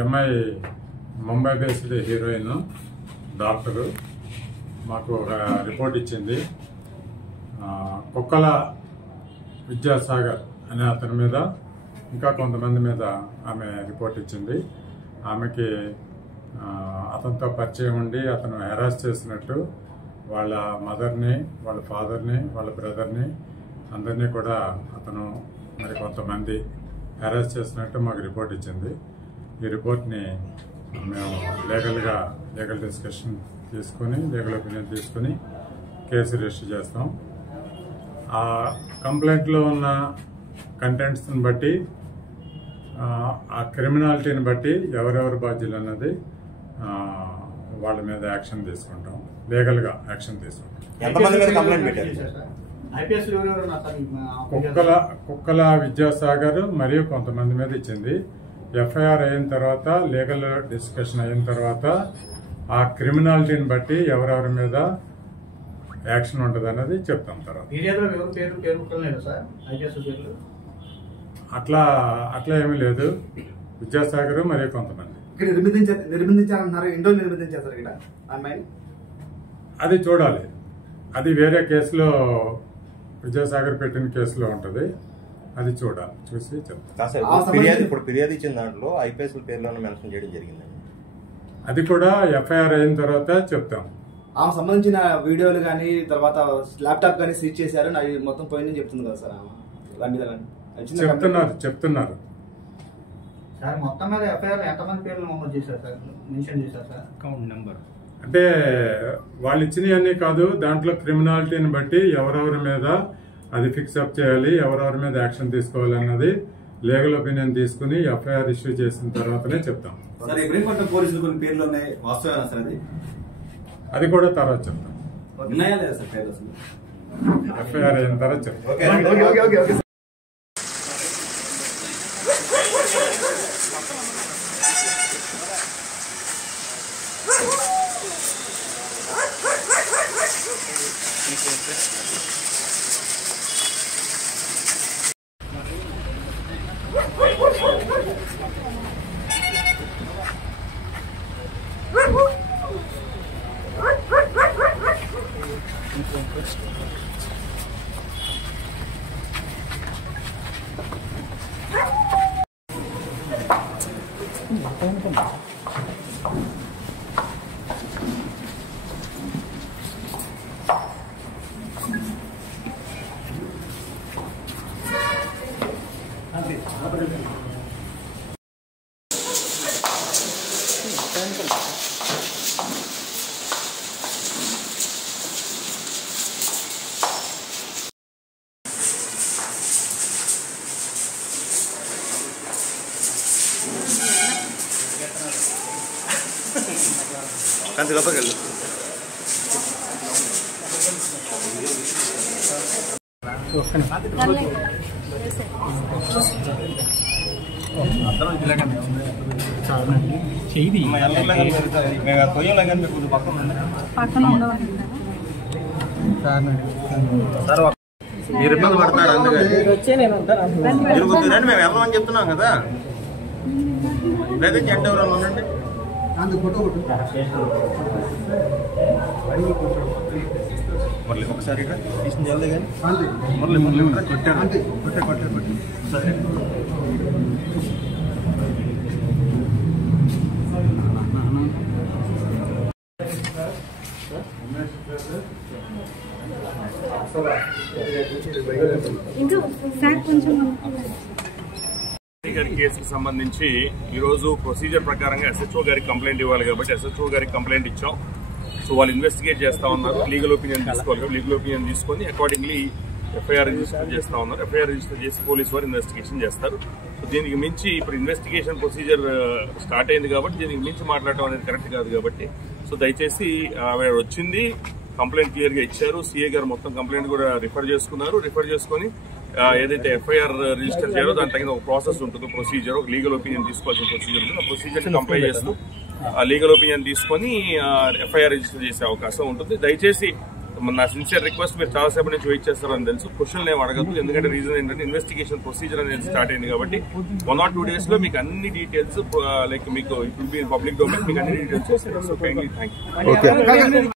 MI Mumbai based heroine doctor మాకు ఒక report ఇచ్చింది. కుక్కల విద్యాసాగర్ అనే అతని మీద ఇంకా కొంతమంది మీద ఆమె రిపోర్ట్ ఇచ్చింది. ఆమెకి అతనితో పరిచయం ఉండి అతను హెరాస్ చేసినట్టు వాళ్ళ మదర్ని, వాళ్ళ ఫాదర్ని, వాళ్ళ బ్రదర్ని అందరినీ కూడా అతను మరి కొంతమంది హెరాస్ చేసినట్టు మాకు రిపోర్ట్ ఇచ్చింది. ఈ రిపోర్ట్ని మేము లీగల్ డిస్కషన్ తీసుకుని లీగల్ ఒపీనియన్ తీసుకుని కేసు రిజిస్టర్ చేస్తాం. ఆ కంప్లైంట్లో ఉన్న కంటెంట్స్ని బట్టి ఆ క్రిమినాలిటీని బట్టి ఎవరెవరు బాధ్యులు అన్నది వాళ్ళ మీద యాక్షన్ తీసుకుంటాం, లీగల్గా యాక్షన్ తీసుకుంటాం. కుక్కల విద్యాసాగర్ మరియు కొంతమంది మీద ఇచ్చింది. ఎఫ్ఐఆర్ అయిన తర్వాత లీగల్ డిస్కషన్ అయిన తర్వాత ఆ క్రిమినాలిటీని బట్టి ఎవరెవరి మీద యాక్షన్ ఉంటుంది అన్నది చెప్తాం. తర్వాత అట్లా ఏమీ లేదు. విద్యాసాగర్ మరియు కొంతమంది అది చూడాలి. అది వేరే కేసులో విద్యాసాగర్ పెట్టిన కేసులో ఉంటుంది. అది చూడాలి, చూసి చెప్తాం. ఇప్పుడు ఫిర్యాదు ఇచ్చిన దాంట్లో ఐపీఎస్ పేర్లను మెన్షన్ చేయడం జరిగింది. అది కూడా ఎఫ్ఐఆర్ అయిన తర్వాత చెప్తాం. ఆమె సంబంధించిన వీడియోలు కానీ తర్వాత ల్యాప్టాప్ కానీ సీజ్ చేశారు, అవి మొత్తం పోయిందని చెప్తుంది కదా సార్. చెప్తున్నారు సార్. మొత్తం మీద ఎఫ్ఐఆర్ ఎంతమంది పేర్లు నమోదు చేశారు సార్, మెన్షన్ చేశారు సార్? అకౌంట్ నెంబర్ అంటే వాళ్ళు ఇచ్చినవన్నీ కాదు, దాంట్లో క్రిమినాలిటీని బట్టి ఎవరెవరి మీద అది ఫిక్స్ అప్ చేయాలి, ఎవరెవరి మీద యాక్షన్ తీసుకోవాలి అన్నది లీగల్ ఒపీనియన్ తీసుకుని ఎఫ్ఐఆర్ ఇష్యూ చేసిన తర్వాతనే చెప్తాం. పోలీసులు కొన్ని పేర్లు ఉన్నాయి, వాస్తవేనా సార్? అది కూడా తర్వాత చెప్తాం. ఎఫ్ఐఆర్ అయిన తర్వాత చెప్తాం. కంచి లోపలికి మీరు ఇబ్బంది పడతారు, అందుకని మేము వెళ్ళమని చెప్తున్నాం కదా. లేదా జెంట్ ఎవరన్నా ఉండండి. మురళి ఒకసారి ఇక్కడ తీసిన జల్దే కానీ మురళి కొట్టాడు సరే. కేసుకు సంబంధించి ఈరోజు ప్రొసీజర్ ప్రకారంగా ఎస్హెచ్ఓ గారికి కంప్లైంట్ ఇవ్వాలి కాబట్టి ఎస్హెచ్ఓ గారికి కంప్లైంట్ ఇచ్చాం. సో వాళ్ళు ఇన్వెస్టిగేట్ చేస్తా ఉన్నారు. లీగల్ ఒపీనియన్ తీసుకోవాలి. లీగల్ ఒపీనియన్ తీసుకొని అకార్డింగ్లీ ఎఫ్ఐఆర్ రిజిస్టర్ చేస్తా ఉన్నారు. ఎఫ్ఐఆర్ రిజిస్టర్ చేసి పోలీసు వారు ఇన్వెస్టిగేషన్ చేస్తారు. సో దీనికి మించి ఇప్పుడు ఇన్వెస్టిగేషన్ ప్రొసీజర్ స్టార్ట్ అయింది కాబట్టి దీనికి మించి మాట్లాడటం అనేది కరెక్ట్ కాదు కాబట్టి సో దయచేసి ఆవిడ వచ్చింది, కంప్లైంట్ క్లియర్ గా ఇచ్చారు. సీఏ గారు మొత్తం కంప్లైంట్ కూడా రిఫర్ చేసుకున్నారు. రిఫర్ చేసుకుని ఏదైతే ఎఫ్ఐఆర్ రిజిస్టర్ చేయాలో దాని తగిన ఒక ప్రాసెస్ ఉంటుంది, ప్రొసీజర్, ఒక లీగల్ ఒపీనియన్ తీసుకోవాల్సిన ప్రొసీజర్ ఉంటుంది. ఆ ప్రొసీజర్ కంప్లై చేస్తూ లీగల్ ఒపీనియన్ తీసుకొని ఎఫ్ఐఆర్ రిజిస్టర్ చేసే అవకాశం ఉంటుంది. దయచేసి నా సిన్సియర్ రిక్వెస్ట్, మీరు చాలాసేపు నుంచి వెయిట్ చేస్తారని తెలుసు. క్వశ్చన్లు ఏమి అడగద్దు, ఎందుకంటే రీజన్ ఏంటంటే ఇన్వెస్టిగేషన్ ప్రొసీజర్ అనేది స్టార్ట్ అయింది కాబట్టి 1 or 2 days లో మీకు అన్ని డీటెయిల్స్ లైక్ మీకు ఇప్పుడు పబ్లిక్ డొమైన్ మీకు అన్ని డీటెయిల్స్ వస్తాయి. So kindly thank you.